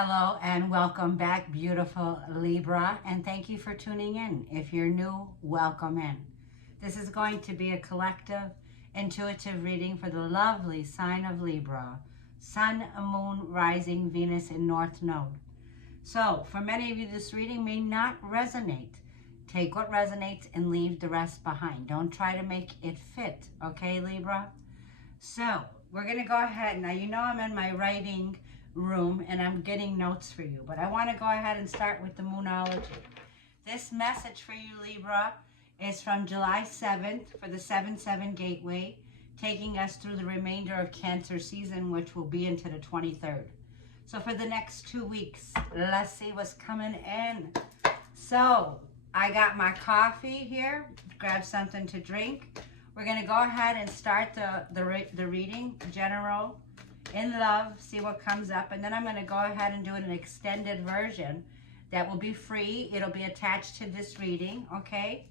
Hello and welcome back, beautiful Libra, and thank you for tuning in. If you're new, welcome in. This is going to be a collective, intuitive reading for the lovely sign of Libra, Sun, Moon, Rising, Venus in North Node. So, for many of you, this reading may not resonate. Take what resonates and leave the rest behind. Don't try to make it fit, okay, Libra? So, we're going to go ahead. Now, you know I'm in my writing room and I'm getting notes for you, but I want to go ahead and start with the Moonology. This message for you, Libra, is from July 7th for the 7-7 gateway, taking us through the remainder of Cancer season, which will be into the 23rd. So for the next 2 weeks, let's see what's coming in. So I got my coffee here, grab something to drink. We're going to go ahead and start the reading, general, in love, see what comes up, and then I'm going to go ahead and do an extended version that will be free. It'll be attached to this reading, okay?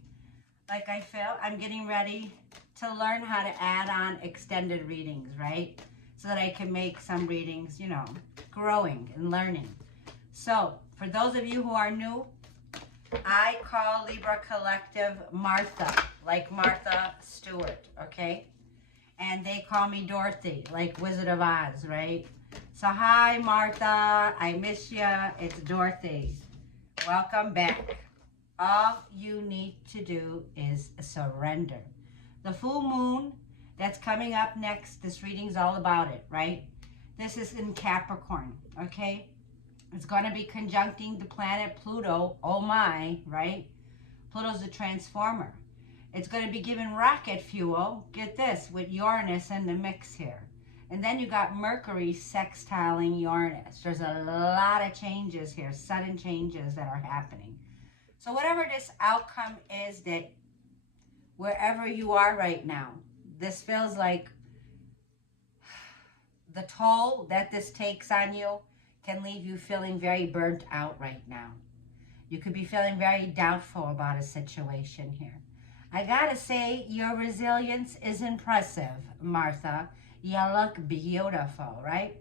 Like I feel, I'm getting ready to learn how to add on extended readings, right? So that I can make some readings, you know, growing and learning. So, for those of you who are new, I call Libra Collective Martha, like Martha Stewart, okay? And they call me Dorothy, like Wizard of Oz, right? So hi, Martha. I miss ya. It's Dorothy. Welcome back. All you need to do is surrender. The full moon that's coming up next, this reading's all about it, right? This is in Capricorn, okay? It's going to be conjuncting the planet Pluto. Oh my, right? Pluto's a transformer. It's going to be given rocket fuel, get this, with Uranus in the mix here. And then you got Mercury sextiling Uranus. There's a lot of changes here, sudden changes that are happening. So whatever this outcome is, that wherever you are right now, this feels like the toll that this takes on you can leave you feeling very burnt out right now. You could be feeling very doubtful about a situation here. I gotta say, your resilience is impressive, Martha. You look beautiful, right?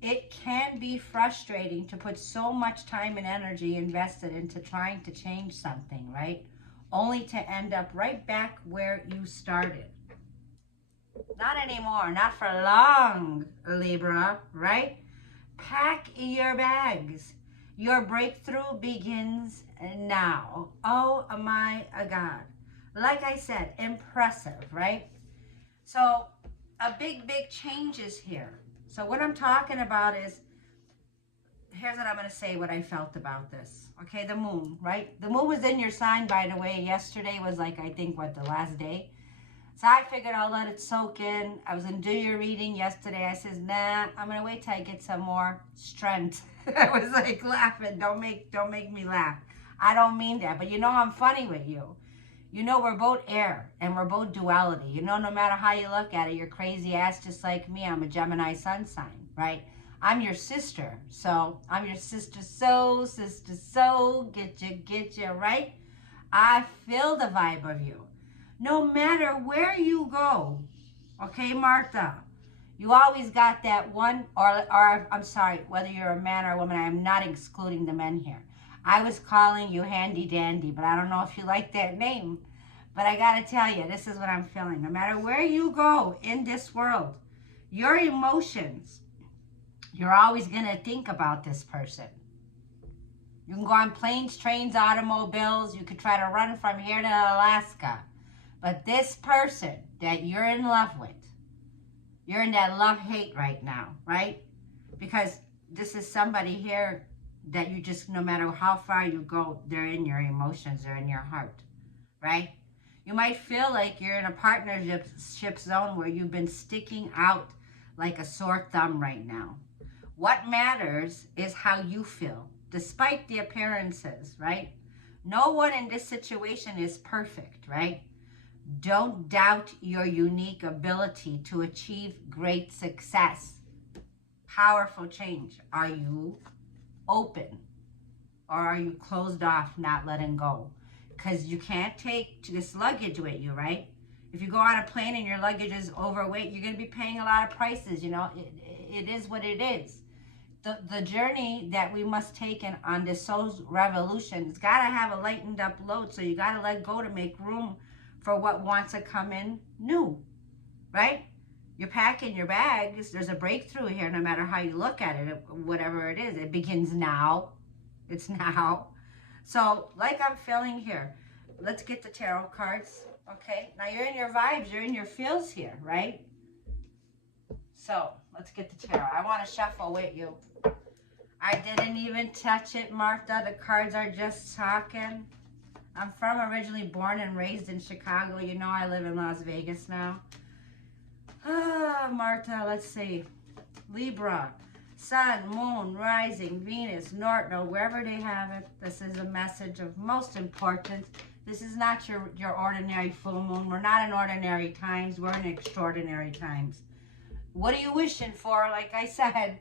It can be frustrating to put so much time and energy invested into trying to change something, right? Only to end up right back where you started. Not anymore, not for long, Libra, right? Pack your bags. Your breakthrough begins now. Oh my God. Like I said, impressive, right? So a big change is here. So what I'm talking about is, here's what I'm going to say, what I felt about this. Okay, the moon, right? The moon was in your sign, by the way. Yesterday was like, I think, what, the last day? So I figured I'll let it soak in. I was going to do your reading yesterday. I says, nah, I'm going to wait till I get some more strength. I was like laughing. Don't make me laugh. I don't mean that. But you know I'm funny with you. You know we're both air and we're both duality. You know, no matter how you look at it, you're crazy ass just like me. I'm a Gemini sun sign, right? I'm your sister. So I'm your sister soul, get you, right? I feel the vibe of you. No matter where you go, okay, Martha, you always got that one, or I'm sorry, whether you're a man or a woman, I am not excluding the men here. I was calling you Handy Dandy, but I don't know if you like that name. But I got to tell you, this is what I'm feeling. No matter where you go in this world, your emotions, you're always going to think about this person. You can go on planes, trains, automobiles. You could try to run from here to Alaska. But this person that you're in love with, you're in that love-hate right now, right? Because this is somebody here that you just, no matter how far you go, they're in your emotions, they're in your heart, right? You might feel like you're in a partnership zone where you've been sticking out like a sore thumb right now. What matters is how you feel, despite the appearances, right? No one in this situation is perfect, right? Don't doubt your unique ability to achieve great success. Powerful change. Are you open or are you closed off, not letting go? Because you can't take this luggage with you, right? If you go on a plane and your luggage is overweight, you're going to be paying a lot of prices. You know, it is what it is. the journey that we must take on this soul's revolution, it's got to have a lightened up load. So you got to let go to make room for what wants to come in new, right? You're packing your bags. There's a breakthrough here, no matter how you look at it, whatever it is. It begins now. It's now. So, like I'm feeling here, let's get the tarot cards, okay? Now, you're in your vibes. You're in your feels here, right? So, let's get the tarot. I want to shuffle with you. I didn't even touch it, Martha. The cards are just talking. I'm originally born and raised in Chicago. You know I live in Las Vegas now. Ah, Martha, let's see. Libra, Sun, Moon, Rising, Venus, North Node, wherever they have it. This is a message of most importance. This is not your ordinary full moon. We're not in ordinary times. We're in extraordinary times. What are you wishing for? Like I said,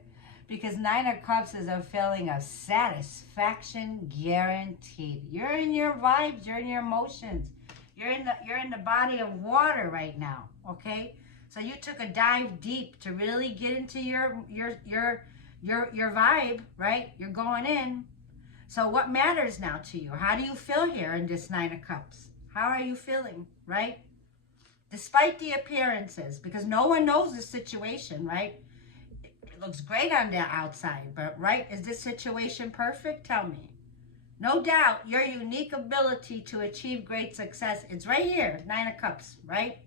because Nine of Cups is a feeling of satisfaction guaranteed. You're in your vibes. You're in your emotions. You're in the body of water right now. Okay. So you took a dive deep to really get into your vibe, right? You're going in. So what matters now to you? How do you feel here in this Nine of Cups? How are you feeling, right? Despite the appearances, because no one knows the situation, right? It looks great on the outside, but right, is this situation perfect? Tell me. No doubt, your unique ability to achieve great success, it's right here, Nine of Cups, right?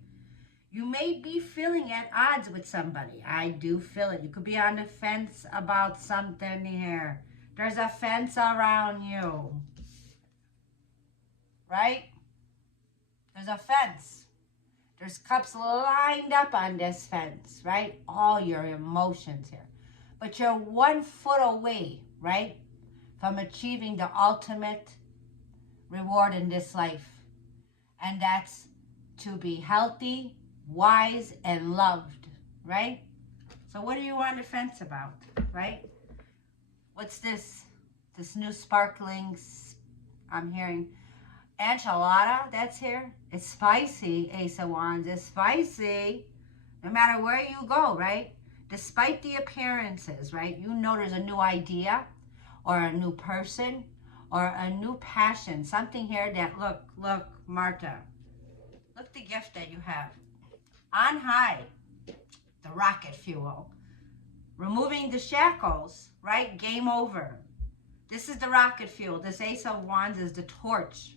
You may be feeling at odds with somebody. I do feel it. You could be on the fence about something here. There's a fence around you. Right? There's a fence. There's cups lined up on this fence, right? All your emotions here. But you're 1 foot away, right, from achieving the ultimate reward in this life. And that's to be healthy, wise, and loved, right? So what are you on the fence about, right? What's this? This new sparkling, I'm hearing, enchilada that's here. It's spicy, Ace of Wands. It's spicy, no matter where you go, right? Despite the appearances, right? You know there's a new idea or a new person or a new passion. Something here that, look, Martha. Look the gift that you have. On high, the rocket fuel. Removing the shackles, right? Game over. This is the rocket fuel. This Ace of Wands is the torch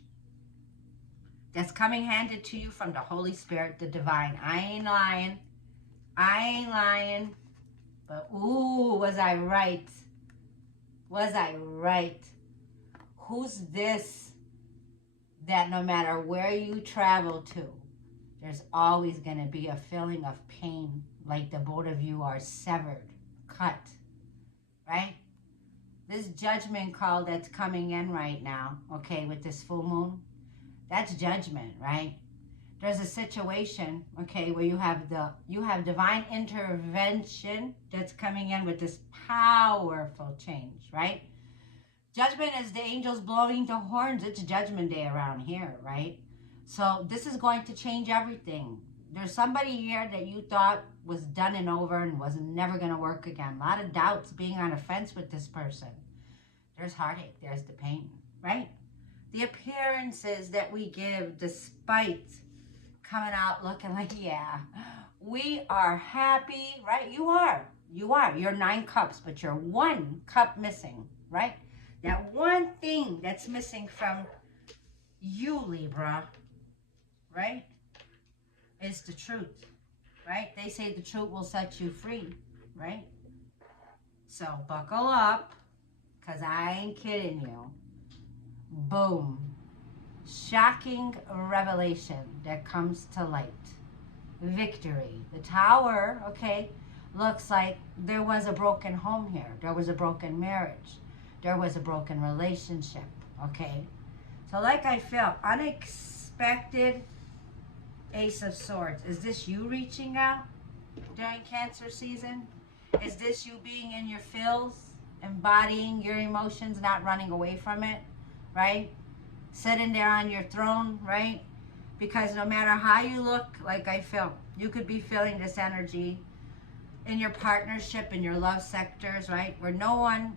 that's coming handed to you from the Holy Spirit, the divine. I ain't lying. I ain't lying. But, ooh, was I right? Was I right? Who's this that no matter where you travel to, there's always going to be a feeling of pain, like the both of you are severed, cut, right? This judgment call that's coming in right now, okay, with this full moon, that's judgment, right? There's a situation, okay, where you have divine intervention that's coming in with this powerful change, right? Judgment is the angels blowing the horns. It's judgment day around here, right? So this is going to change everything. There's somebody here that you thought was done and over and was never going to work again. A lot of doubts, being on a fence with this person. There's heartache. There's the pain, right? The appearances that we give despite coming out looking like, yeah, we are happy, right? You are. You're 9 cups, but you're 1 cup missing, right? That one thing that's missing from you, Libra, right, is the truth, right? They say the truth will set you free, right? So buckle up, because I ain't kidding you. Boom. Shocking revelation that comes to light. Victory. The Tower, okay, looks like there was a broken home here. There was a broken marriage. There was a broken relationship, okay? So like I feel, unexpected Ace of Swords. Is this you reaching out during Cancer season? Is this you being in your feels, embodying your emotions, not running away from it, right? Sitting there on your throne, right? Because no matter how you look, like I feel, you could be feeling this energy in your partnership, in your love sectors, right? Where no one,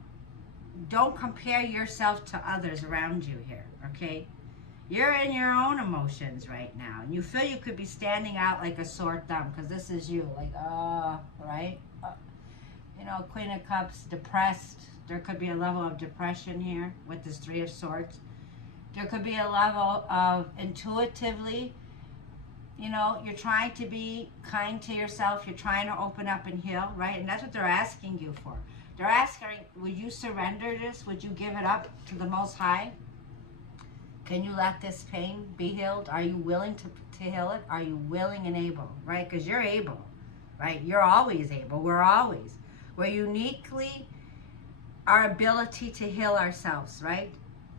don't compare yourself to others around you here, okay? You're in your own emotions right now, and you feel you could be standing out like a sore thumb, because this is you, like, right? You know, Queen of Cups, depressed. There could be a level of depression here with this Three of Swords. There could be a level of intuitively, you know, you're trying to be kind to yourself. You're trying to open up and heal, right? And that's what they're asking you for. They're asking, would you surrender this? Would you give it up to the Most High? Can you let this pain be healed? Are you willing to heal it? Are you willing and able, right? Because you're able, right? You're always able. We're always. We're uniquely our ability to heal ourselves, right?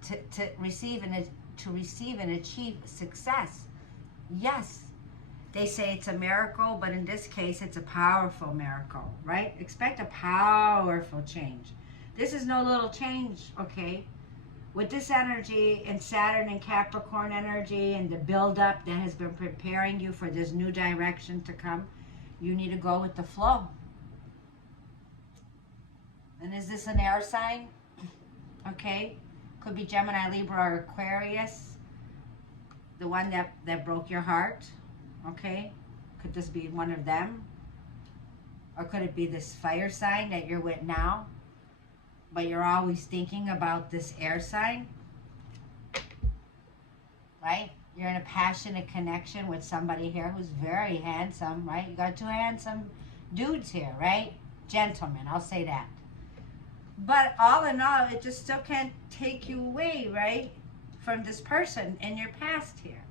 To receive and achieve success. Yes, they say it's a miracle, but in this case, it's a powerful miracle, right? Expect a powerful change. This is no little change, okay? With this energy and Saturn and Capricorn energy and the buildup that has been preparing you for this new direction to come, you need to go with the flow. And is this an air sign? Okay. Could be Gemini, Libra, or Aquarius. The one that broke your heart. Okay. Could this be one of them? Or could it be this fire sign that you're with now? But you're always thinking about this air sign. Right? You're in a passionate connection with somebody here who's very handsome, right? You got two handsome dudes here, right? Gentlemen, I'll say that. But all in all, it just still can't take you away, right, from this person in your past here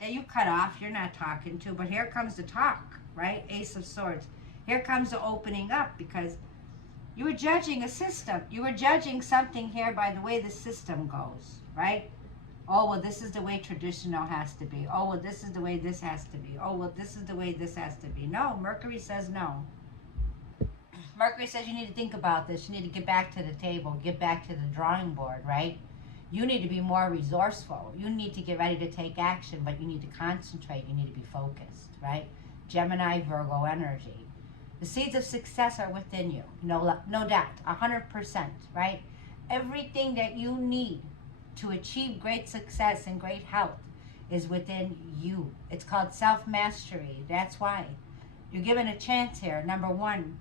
that you cut off, you're not talking to. But here comes the talk, right? Ace of Swords. Here comes the opening up, because you were judging a system. You were judging something here by the way the system goes, right? Oh, well, this is the way traditional has to be. Oh, well, this is the way this has to be. Oh, well, this is the way this has to be. No, Mercury says no. Mercury says you need to think about this. You need to get back to the table, get back to the drawing board, right? You need to be more resourceful. You need to get ready to take action, but you need to concentrate. You need to be focused, right? Gemini, Virgo energy. The seeds of success are within you, no doubt, 100%, right? Everything that you need to achieve great success and great health is within you. It's called self-mastery. That's why. You're given a chance here. Number one,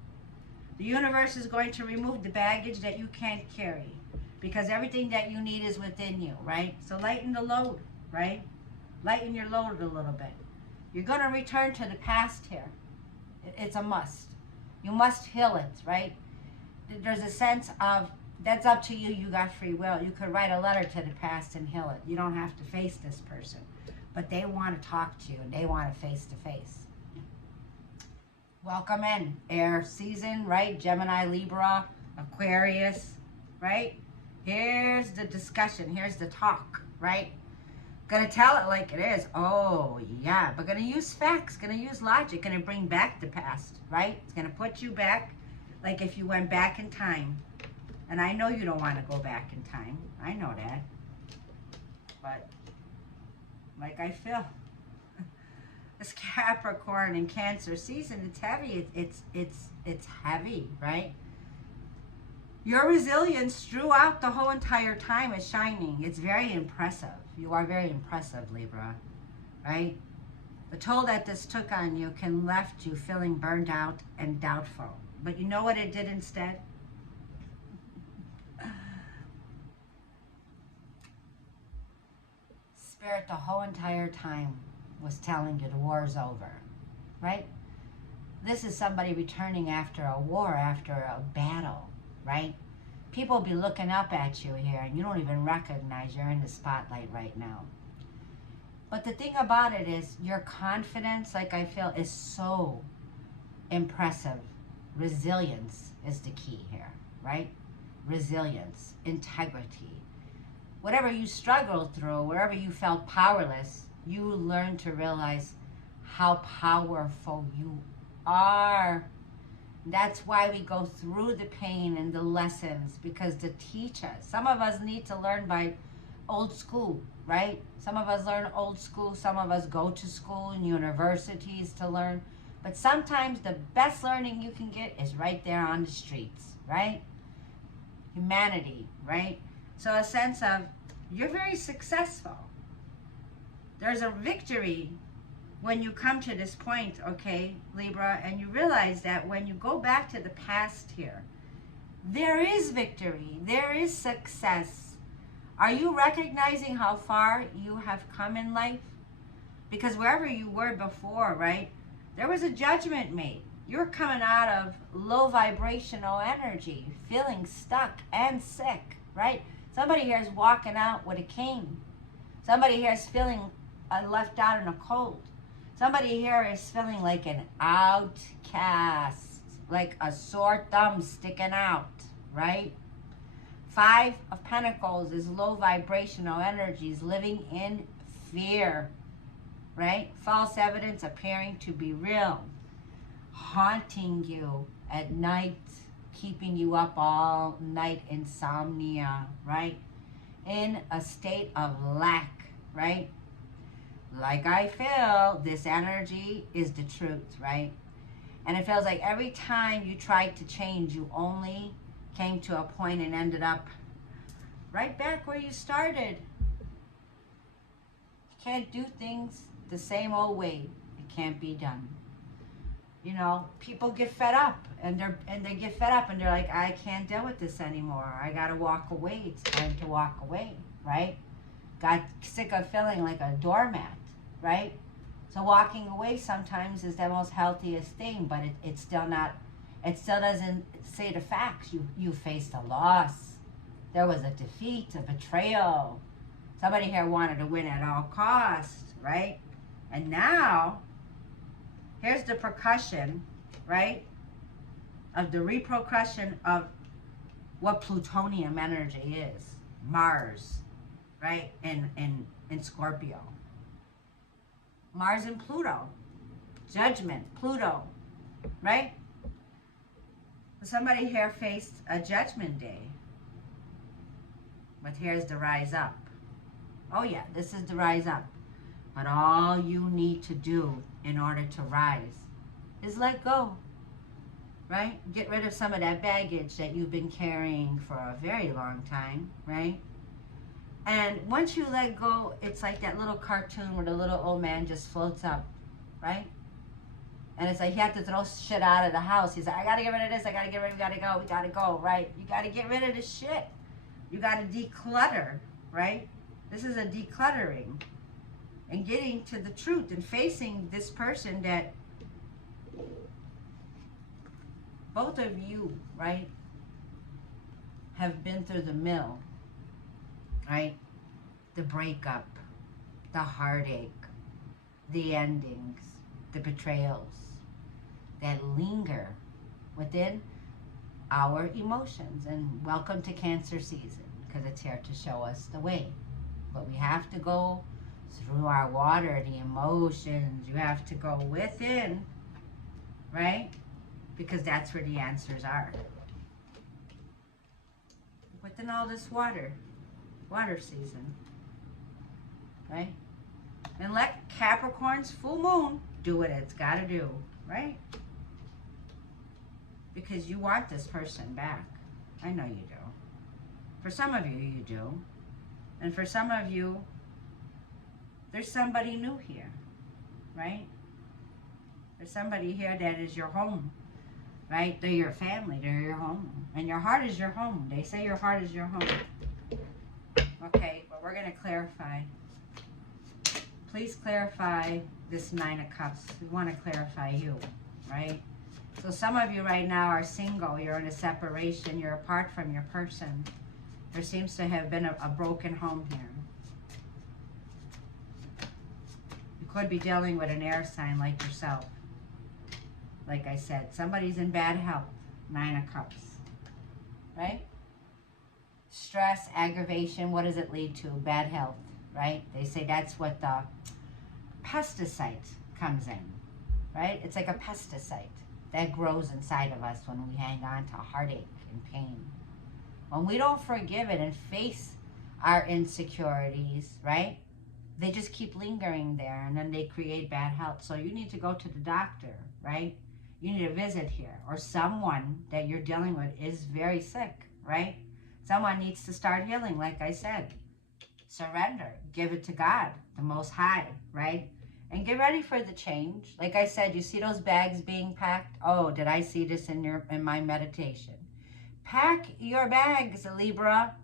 the universe is going to remove the baggage that you can't carry, because everything that you need is within you, right? So lighten the load, right? Lighten your load a little bit. You're going to return to the past here. It's a must. You must heal it, right? There's a sense of, that's up to you. You got free will. You could write a letter to the past and heal it. You don't have to face this person. But they want to talk to you, and they want to face to face. Welcome in, air season, right? Gemini, Libra, Aquarius, right? Here's the discussion. Here's the talk, right? Gonna tell it like it is. Oh, yeah. But gonna use facts, gonna use logic, gonna bring back the past, right? It's gonna put you back like if you went back in time. And I know you don't want to go back in time. I know that. But like I feel. This Capricorn and Cancer season, it's heavy. It's heavy, right? Your resilience throughout the whole entire time is shining. It's very impressive. You are very impressive, Libra, right? The toll that this took on you can left you feeling burned out and doubtful. But you know what it did instead? Spirit the whole entire time was telling you the war's over, right? This is somebody returning after a war, after a battle, right? People will be looking up at you here, and you don't even recognize you're in the spotlight right now. But the thing about it is, your confidence, like I feel, is so impressive. Resilience is the key here, right? Resilience, integrity. Whatever you struggled through, wherever you felt powerless, you learn to realize how powerful you are. That's why we go through the pain and the lessons, because to teach us. Some of us need to learn by old school, right? Some of us learn old school. Some of us go to school and universities to learn. But sometimes the best learning you can get is right there on the streets, right? Humanity, right? So a sense of, you're very successful. There's a victory when you come to this point, okay, Libra, and you realize that when you go back to the past here, there is victory, there is success. Are you recognizing how far you have come in life? Because wherever you were before, right, there was a judgment made. You're coming out of low vibrational energy, feeling stuck and sick, right? Somebody here is walking out with a cane. Somebody here is feeling left out in a cold. Somebody here is feeling like an outcast, like a sore thumb sticking out, right? 5 of Pentacles is low vibrational energies, living in fear, right? False evidence appearing to be real, haunting you at night, keeping you up all night, insomnia, right? In a state of lack, right? Like I feel, this energy is the truth, right? And it feels like every time you tried to change, you only came to a point and ended up right back where you started. You can't do things the same old way. It can't be done. You know, people get fed up, and they get fed up, and they're like, I can't deal with this anymore. I gotta walk away. It's time to walk away, right? Got sick of feeling like a doormat, right? So walking away sometimes is the most healthiest thing, but it's still not. It still doesn't say the facts. You faced a loss. There was a defeat, a betrayal. Somebody here wanted to win at all costs, right? And now, here's the percussion, right? Of the repercussion of what plutonium energy is. Mars, right? In Scorpio. Mars and Pluto. Judgment, Pluto, right? Somebody here faced a judgment day. But here's the rise up. Oh yeah, this is the rise up. But all you need to do in order to rise is let go, right? Get rid of some of that baggage that you've been carrying for a very long time, right? And once you let go, it's like that little cartoon where the little old man just floats up, right? And it's like he had to throw shit out of the house. He's like, I gotta get rid of this, I gotta get rid of it, we gotta go, right? You gotta get rid of the shit. You gotta declutter, right? This is a decluttering. And getting to the truth and facing this person that both of you, right, have been through the mill, right? The breakup, the heartache, the endings, the betrayals that linger within our emotions. And welcome to Cancer season, because it's here to show us the way. But we have to go through our water, the emotions. You have to go within, right? Because that's where the answers are. Within all this water season, right? And let Capricorn's full moon do what it's got to do, right? Because you want this person back. I know you do. For some of you, you do. And for some of you, there's somebody new here, right? There's somebody here that is your home, right? They're your family, they're your home. And your heart is your home. They say your heart is your home. Okay, but we're going to clarify. Please clarify this 9 of Cups. We want to clarify you, right? So some of you right now are single. You're in a separation. You're apart from your person. There seems to have been a broken home here. You could be dealing with an air sign like yourself. Like I said, somebody's in bad health. 9 of Cups, right? Stress, aggravation, what does it lead to? Bad health, right? They say that's what the pesticide comes in, right? It's like a pesticide that grows inside of us when we hang on to heartache and pain. When we don't forgive it and face our insecurities, right? They just keep lingering there, and then they create bad health. So you need to go to the doctor, right? You need a visit here. Or someone that you're dealing with is very sick, right? Someone needs to start healing, like I said. Surrender. Give it to God, the Most High, right? And get ready for the change. Like I said, you see those bags being packed? Oh, did I see this in my meditation? Pack your bags, Libra.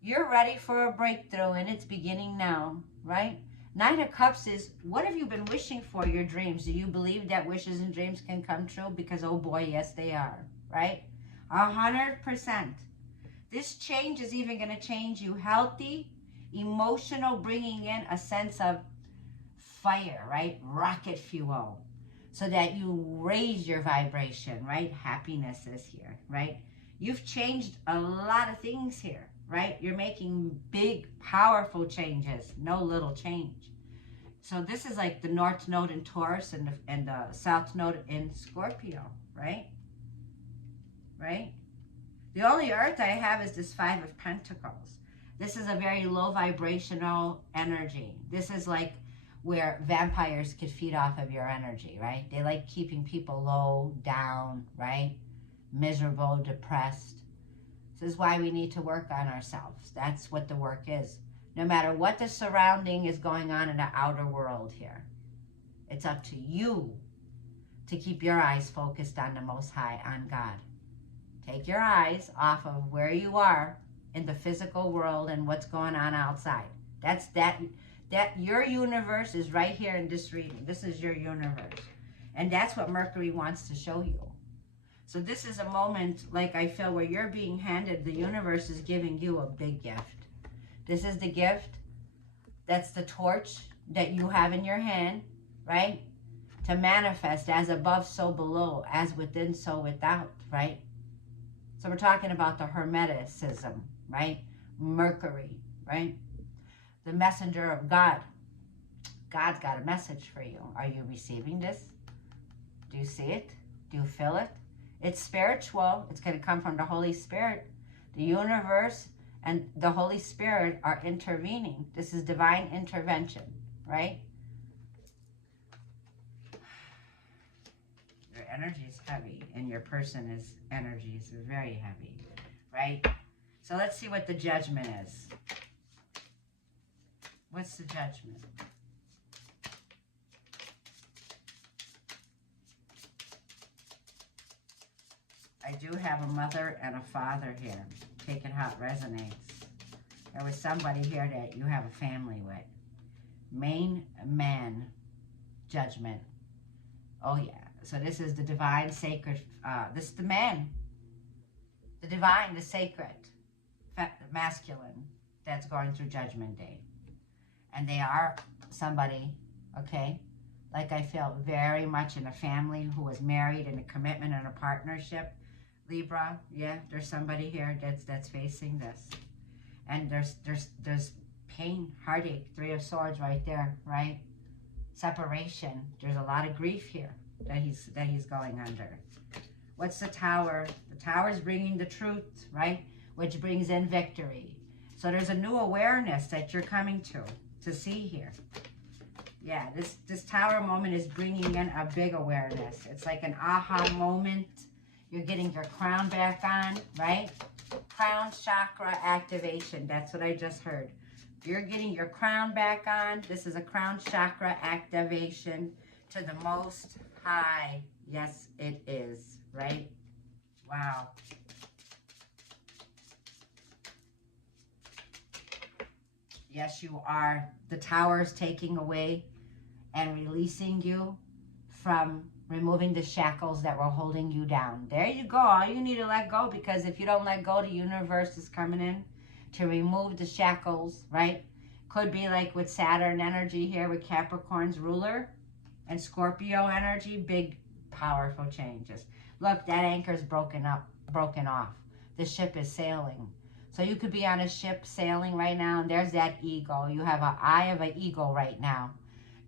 You're ready for a breakthrough, and it's beginning now, right? Nine of Cups is, what have you been wishing for, your dreams? Do you believe that wishes and dreams can come true? Because, oh boy, yes, they are, right? 100%. This change is even going to change you healthy, emotional, bringing in a sense of fire, right? Rocket fuel, so that you raise your vibration, right? Happiness is here, right? You've changed a lot of things here, right? You're making big, powerful changes, no little change. So this is like the North Node in Taurus and the South Node in Scorpio, right? Right? The only Earth I have is this Five of Pentacles. This is a very low vibrational energy. This is like where vampires could feed off of your energy, right? They like keeping people low, down, right? Miserable, depressed. This is why we need to work on ourselves. That's what the work is. No matter what the surrounding is going on in the outer world here, it's up to you to keep your eyes focused on the Most High, on God. Take your eyes off of where you are in the physical world and what's going on outside. That your universe is right here in this reading. This is your universe. And that's what Mercury wants to show you. So this is a moment, like I feel, where you're being handed, the universe is giving you a big gift. This is the gift. That's the torch that you have in your hand, right? To manifest as above, so below, as within, so without, right? So we're talking about the Hermeticism, right? Mercury, right? The messenger of God. God's got a message for you. Are you receiving this? Do you see it? Do you feel it? It's spiritual. It's going to come from the Holy Spirit. The universe and the Holy Spirit are intervening. This is divine intervention, right? Your energy is heavy, and your person's energy is very heavy, right? So let's see what the judgment is. What's the judgment? I do have a mother and a father here. Taking how it resonates. There was somebody here that you have a family with. Main man judgment. Oh yeah. So this is the divine, sacred. This is the man. The divine, the sacred, masculine that's going through Judgment Day. And they are somebody, okay, like I feel very much in a family who was married in a commitment and a partnership. Libra, yeah, there's somebody here that's facing this. And there's pain, heartache, Three of Swords right there, right? Separation. There's a lot of grief here that he's going under. What's the Tower? The Tower is bringing the truth, right? Which brings in victory. So there's a new awareness that you're coming to see here. Yeah, this Tower moment is bringing in a big awareness. It's like an aha moment. You're getting your crown back on, right? Crown chakra activation. That's what I just heard. You're getting your crown back on. This is a crown chakra activation to the Most High. Yes, it is, right? Wow. Yes, you are. The Tower is taking away and releasing you from removing the shackles that were holding you down. There you go. All you need to let go, because if you don't let go, the universe is coming in to remove the shackles, right? Could be like with Saturn energy here with Capricorn's ruler and Scorpio energy, big, powerful changes. Look, that anchor's broken off. The ship is sailing. So you could be on a ship sailing right now, and there's that ego. You have an eye of an eagle right now.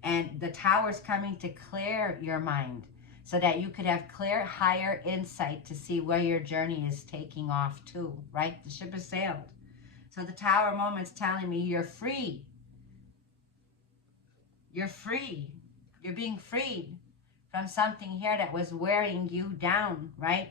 And the Tower's coming to clear your mind so that you could have clear, higher insight to see where your journey is taking off to, right? The ship has sailed. So the Tower moment's telling me you're free. You're free. You're being freed from something here that was wearing you down, right?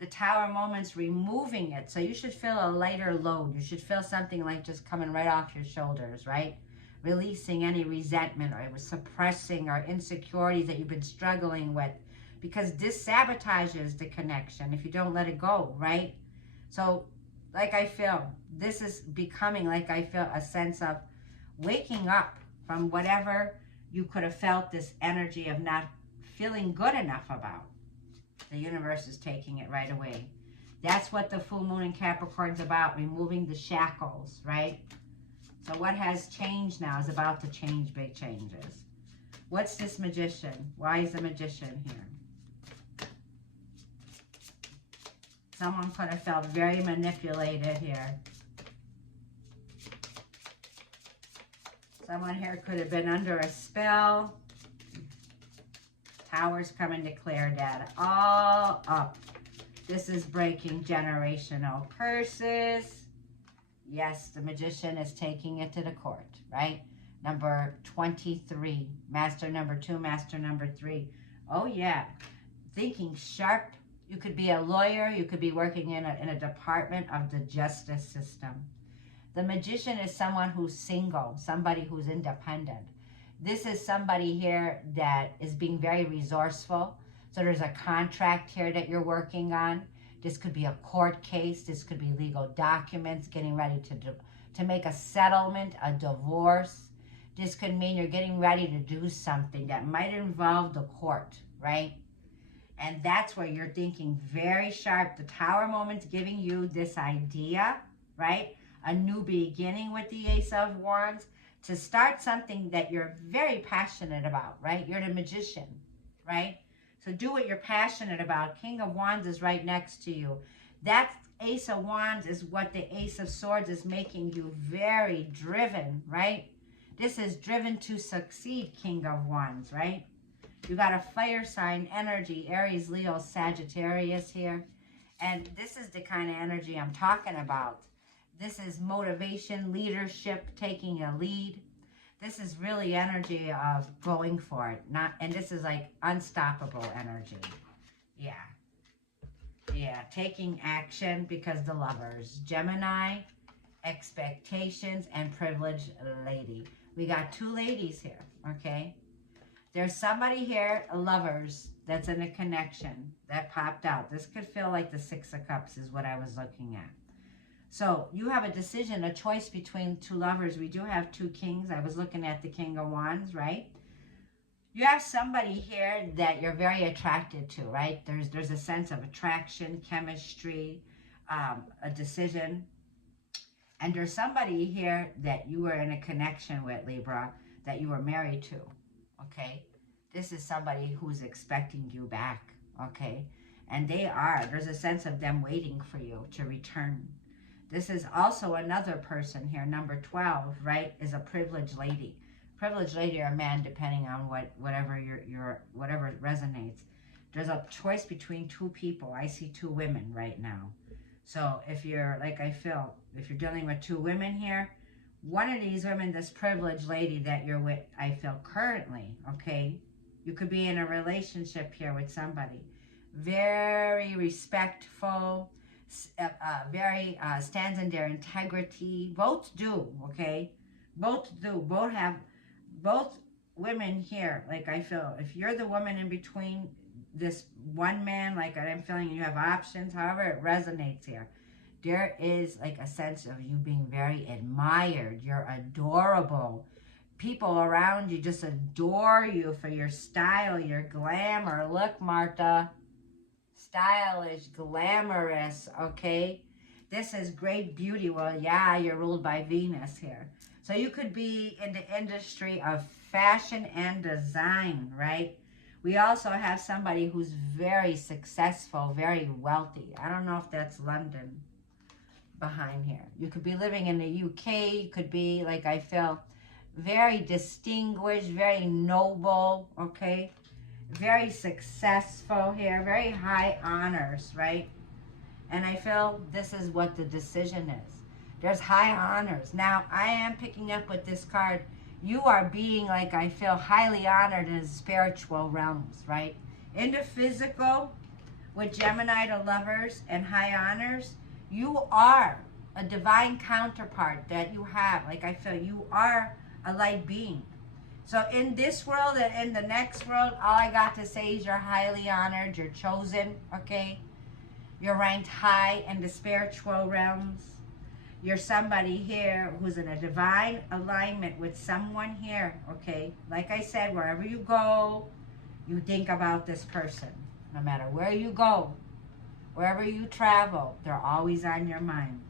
The Tower moment's removing it. So you should feel a lighter load. You should feel something like just coming right off your shoulders, right? Releasing any resentment or suppressing or insecurities that you've been struggling with, because this sabotages the connection if you don't let it go, right? So like I feel, this is becoming, like I feel, a sense of waking up from whatever you could have felt this energy of not feeling good enough about. The universe is taking it right away. That's what the full moon in Capricorn is about, removing the shackles, right? So what has changed now is about to change, big changes. What's this magician? Why is the magician here? Someone could have felt very manipulated here. Someone here could have been under a spell. Tower's coming to clear data. All up. This is breaking generational curses. Yes, the magician is taking it to the court, right? Number 23. Master number 2, master number 3. Oh, yeah. Thinking sharp. You could be a lawyer. You could be working in a department of the justice system. The magician is someone who's single, somebody who's independent. This is somebody here that is being very resourceful. So there's a contract here that you're working on. This could be a court case. This could be legal documents, getting ready to make a settlement, a divorce. This could mean you're getting ready to do something that might involve the court, right? And that's where you're thinking very sharp. The Tower moment's giving you this idea, right? A new beginning with the Ace of Wands, to start something that you're very passionate about, right? You're the magician, right? So do what you're passionate about. King of Wands is right next to you. That Ace of Wands is what the Ace of Swords is making you very driven, right? This is driven to succeed, King of Wands, right? You got a fire sign energy, Aries, Leo, Sagittarius here. And this is the kind of energy I'm talking about. This is motivation, leadership, taking a lead. This is really energy of going for it. And this is like unstoppable energy. Yeah. Yeah, taking action, because the Lovers. Gemini, expectations, and privileged lady. We got 2 ladies here, okay? There's somebody here, Lovers, that's in a connection that popped out. This could feel like the 6 of Cups is what I was looking at. So you have a decision, a choice between 2 lovers. We do have 2 kings. I was looking at the King of Wands, right? You have somebody here that you're very attracted to, right? There's a sense of attraction, chemistry, a decision. And there's somebody here that you were in a connection with, Libra, that you were married to, okay? This is somebody who's expecting you back, okay? And there's a sense of them waiting for you to return. This is also another person here, number 12, right, is a privileged lady. Privileged lady or a man, depending on whatever whatever resonates. There's a choice between 2 people. I see 2 women right now. So if you're, like I feel, if you're dealing with 2 women here, one of these women, this privileged lady that you're with, I feel currently, okay, you could be in a relationship here with somebody. Very respectful, very stands in their integrity. Both do, okay? Both do. Both women here, like I feel, if you're the woman in between this one man, like I'm feeling you have options, however it resonates here, there is like a sense of you being very admired. You're adorable. People around you just adore you for your style, your glamour. Look, Martha. Stylish, glamorous, okay? This is great beauty. Well, yeah, you're ruled by Venus here. So you could be in the industry of fashion and design, right? We also have somebody who's very successful, very wealthy. I don't know if that's London behind here. You could be living in the UK. You could be, like I feel, very distinguished, very noble, okay? Very successful here, very high honors, right? And I feel this is what the decision is. There's high honors. Now, I am picking up with this card. You are being, like I feel, highly honored in spiritual realms, right? In the physical, with Gemini to lovers and high honors, you are a divine counterpart that you have. Like I feel, you are a light being. So in this world and in the next world, all I got to say is you're highly honored, you're chosen, okay? You're ranked high in the spiritual realms. You're somebody here who's in a divine alignment with someone here, okay? Like I said, wherever you go, you think about this person. No matter where you go, wherever you travel, they're always on your mind.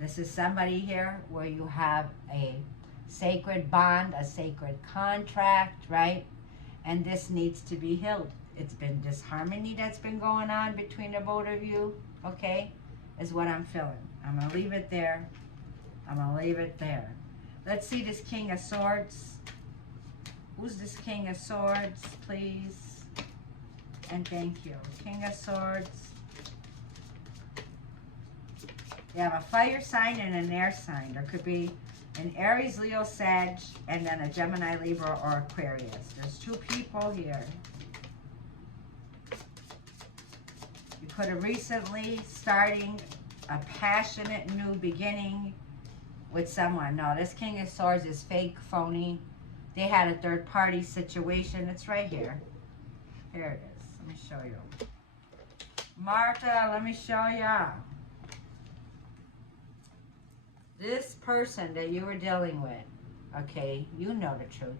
This is somebody here where you have a sacred bond, a sacred contract, right? And this needs to be healed. It's been disharmony that's been going on between the both of you, okay? Is what I'm feeling. I'm going to leave it there. I'm going to leave it there. Let's see this King of Swords. Who's this King of Swords, please? And thank you. King of Swords. You have a fire sign and an air sign. There could be an Aries, Leo, Sag, and then a Gemini, Libra, or Aquarius. There's two people here. You could have recently starting a passionate new beginning with someone. No, this King of Swords is fake, phony. They had a third party situation. It's right here. Here it is. Let me show you. Martha, let me show ya. This person that you were dealing with, okay, you know the truth,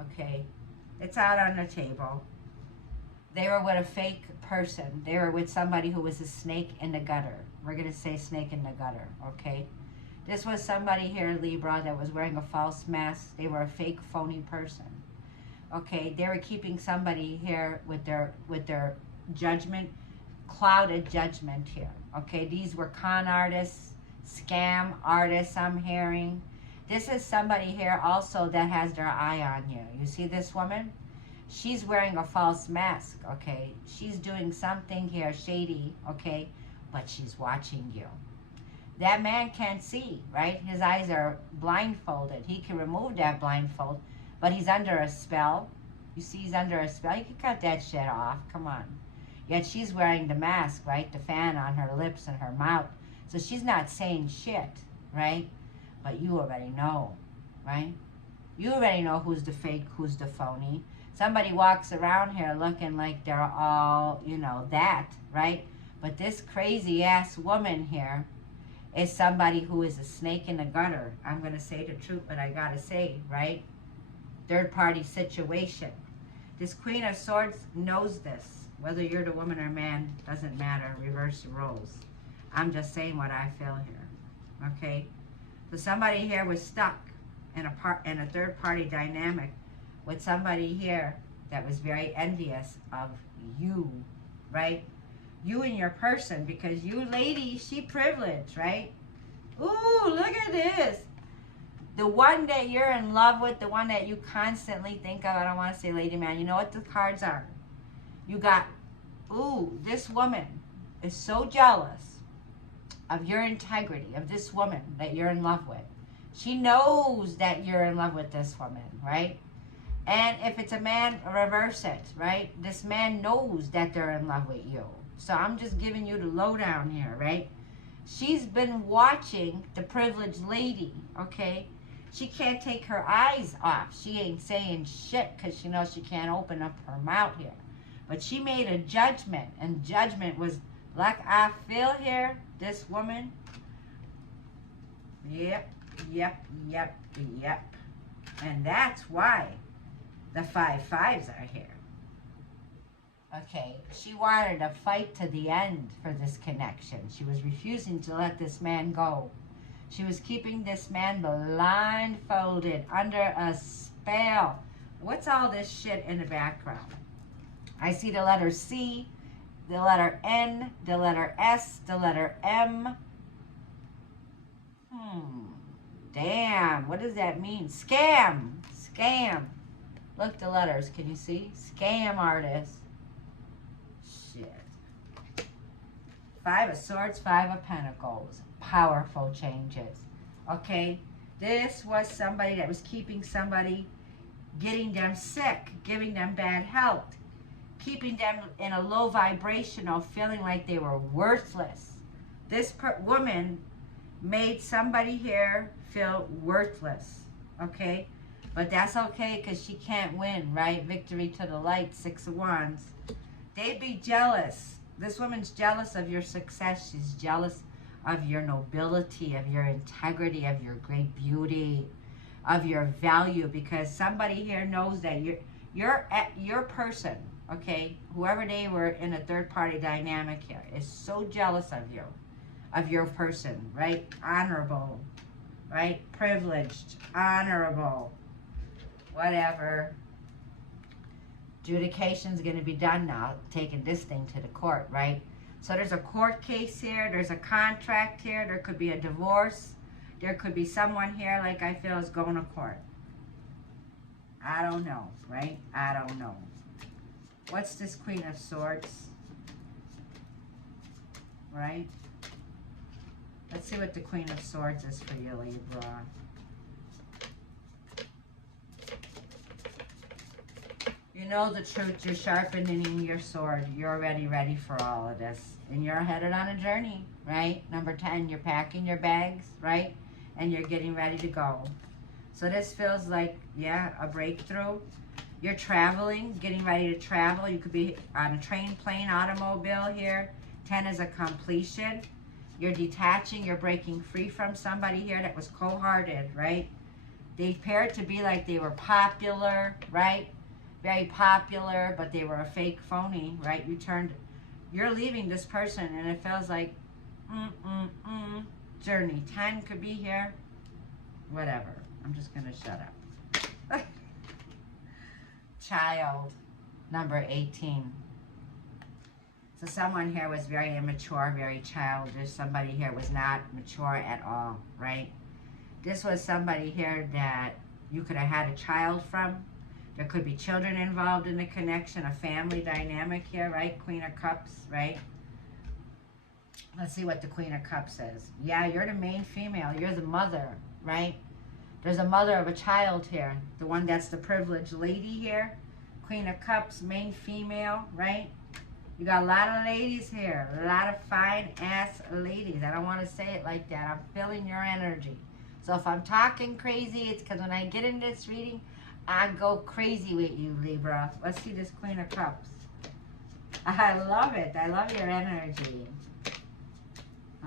okay? It's out on the table. They were with a fake person. They were with somebody who was a snake in the gutter. We're going to say snake in the gutter, okay? This was somebody here, Libra, that was wearing a false mask. They were a fake, phony person, okay? They were keeping somebody here with their judgment, clouded judgment here, okay? These were con artists, scam artists, I'm hearing. This is somebody here also that has their eye on you. You see this woman? She's wearing a false mask, okay? She's doing something here shady, okay? But she's watching you. That man can't see, right? His eyes are blindfolded. He can remove that blindfold, but he's under a spell. You see he's under a spell. You can cut that shit off. Come on. Yet she's wearing the mask, right? The fan on her lips and her mouth. So she's not saying shit, right? But you already know, right? You already know who's the fake, who's the phony. Somebody walks around here looking like they're all, you know, that, right? But this crazy ass woman here is somebody who is a snake in the gutter. I'm going to say the truth, but I got to say, right? Third party situation. This Queen of Swords knows this. Whether you're the woman or man, doesn't matter. Reverse the roles. I'm just saying what I feel here, okay? So somebody here was stuck in a third party dynamic with somebody here that was very envious of you, right? You and your person, because you lady, she privileged, right? Ooh, look at this. The one that you're in love with, the one that you constantly think of, I don't want to say lady man, you know what the cards are? You got, ooh, this woman is so jealous of your integrity, of this woman that you're in love with. She knows that you're in love with this woman, right? And if it's a man, reverse it, right? This man knows that they're in love with you. So I'm just giving you the lowdown here, right? She's been watching the privileged lady, okay? She can't take her eyes off. She ain't saying shit because she knows she can't open up her mouth here. But she made a judgment, and judgment was like I feel here, this woman. Yep. And that's why the 5-5s are here. Okay, she wanted to fight to the end for this connection. She was refusing to let this man go. She was keeping this man blindfolded under a spell. What's all this shit in the background? I see the letter C, the letter N, the letter S, the letter M. Damn, what does that mean? Scam. Look, the letters, can you see? Scam artist. Shit. 5 of Swords, 5 of Pentacles. Powerful changes. Okay? This was somebody that was keeping somebody, getting them sick, giving them bad health, keeping them in a low vibrational, feeling like they were worthless. This woman made somebody here feel worthless, okay? But that's okay because she can't win, right? Victory to the light, 6 of Wands. They'd be jealous. This woman's jealous of your success. She's jealous of your nobility, of your integrity, of your great beauty, of your value, because somebody here knows that your person, okay, whoever they were in a third party dynamic here, is so jealous of your person, right? Honorable, right? Privileged, honorable, whatever. Adjudication's going to be done now, taking this thing to the court, right? So there's a court case here, there's a contract here, there could be a divorce, there could be someone here, like I feel, is going to court. I don't know, right? I don't know. What's this Queen of Swords? Right? Let's see what the Queen of Swords is for you, Libra. You know the truth. You're sharpening your sword. You're already ready for all of this. And you're headed on a journey, right? Number 10, you're packing your bags, right? And you're getting ready to go. So this feels like, yeah, a breakthrough. You're traveling, getting ready to travel. You could be on a train, plane, automobile here. 10 is a completion. You're detaching. You're breaking free from somebody here that was cold-hearted, right? They appeared to be like they were popular, right? Very popular, but they were a fake phony, right? You're leaving this person, and it feels like, journey. 10 could be here, whatever. I'm just going to shut up. Child, number 18. So someone here was very immature, very childish. Somebody here was not mature at all, right? This was somebody here that you could have had a child from. There could be children involved in the connection, a family dynamic here, right? Queen of Cups, right? Let's see what the Queen of Cups says. Yeah, you're the main female. You're the mother, right? There's a mother of a child here. The one that's the privileged lady here. Queen of Cups, main female, right? You got a lot of ladies here. A lot of fine-ass ladies. I don't want to say it like that. I'm feeling your energy. So if I'm talking crazy, it's because when I get in this reading, I go crazy with you, Libra. Let's see this Queen of Cups. I love it. I love your energy.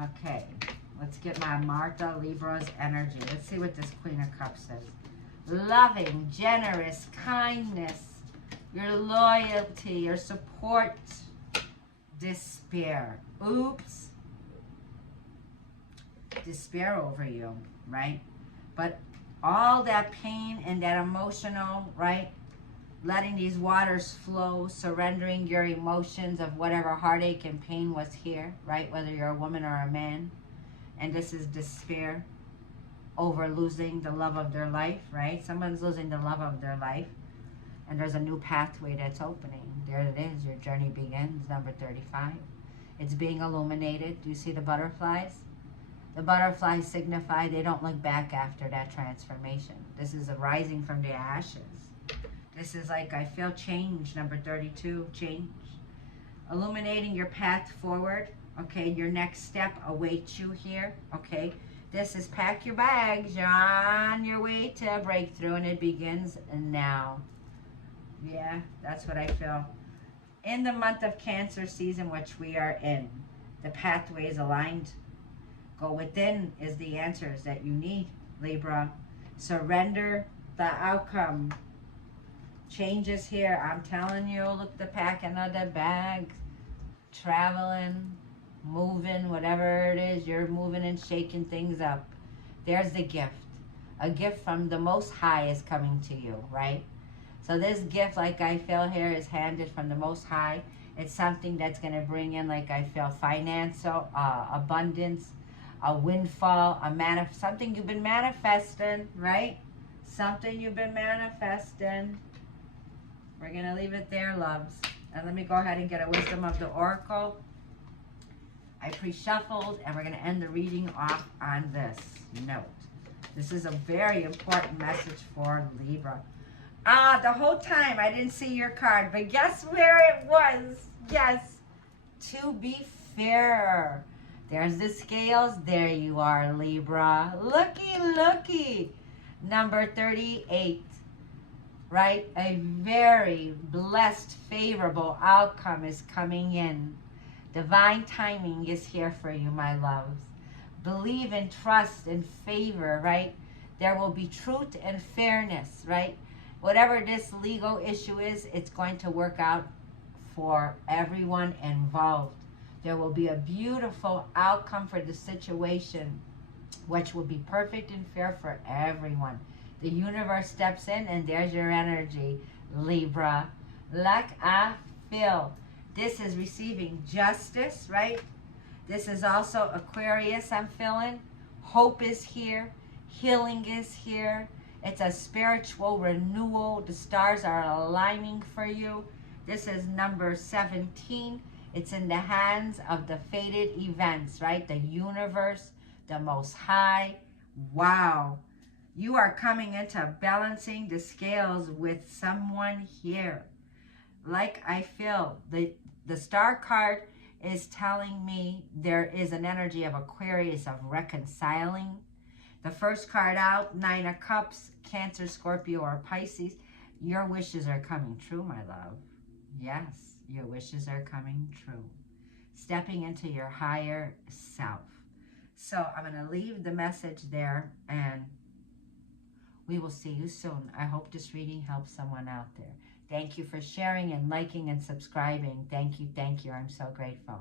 Okay. Let's get my Martha Libra's energy. Let's see what this Queen of Cups says. Loving, generous, kindness, your loyalty, your support, despair. Oops. Despair over you, right? But all that pain and that emotional, right? Letting these waters flow, surrendering your emotions of whatever heartache and pain was here, right? Whether you're a woman or a man. And this is despair over losing the love of their life, right? Someone's losing the love of their life. And there's a new pathway that's opening. There it is. Your journey begins, number 35. It's being illuminated. Do you see the butterflies? The butterflies signify they don't look back after that transformation. This is a rising from the ashes. This is like, I feel change, number 32, change. Illuminating your path forward, okay? Your next step awaits you here, okay? This is pack your bags. You're on your way to a breakthrough, and it begins now. Yeah, that's what I feel. In the month of Cancer season, which we are in, the pathway is aligned. Go within is the answers that you need, Libra. Surrender the outcome. Changes here. I'm telling you, look, the packing of the bags, traveling, moving, whatever it is, you're moving and shaking things up. There's the gift. A gift from the Most High is coming to you, right? So this gift, like I feel here, is handed from the Most High. It's something that's going to bring in, like I feel, financial abundance, a windfall, something you've been manifesting, right? Something you've been manifesting. We're going to leave it there, loves. And let me go ahead and get a wisdom of the oracle. I pre-shuffled, and we're going to end the reading off on this note. This is a very important message for Libra. The whole time I didn't see your card, but guess where it was? Yes, to be fair. There's the scales. There you are, Libra. Looky, looky. Number 38, right? A very blessed, favorable outcome is coming in. Divine timing is here for you, my loves. Believe in trust and favor, right? There will be truth and fairness, right? Whatever this legal issue is, it's going to work out for everyone involved. There will be a beautiful outcome for the situation, which will be perfect and fair for everyone. The universe steps in, and there's your energy, Libra. Like I feel, this is receiving justice, right? This is also Aquarius, I'm feeling. Hope is here. Healing is here. It's a spiritual renewal. The stars are aligning for you. This is number 17. It's in the hands of the fated events, right? The universe, the Most High. Wow. You are coming into balancing the scales with someone here. Like I feel, the star card is telling me there is an energy of Aquarius of reconciling. The first card out, 9 of Cups, Cancer, Scorpio, or Pisces. Your wishes are coming true, my love. Yes, your wishes are coming true. Stepping into your higher self. So I'm going to leave the message there, and we will see you soon. I hope this reading helps someone out there. Thank you for sharing and liking and subscribing. Thank you, thank you. I'm so grateful.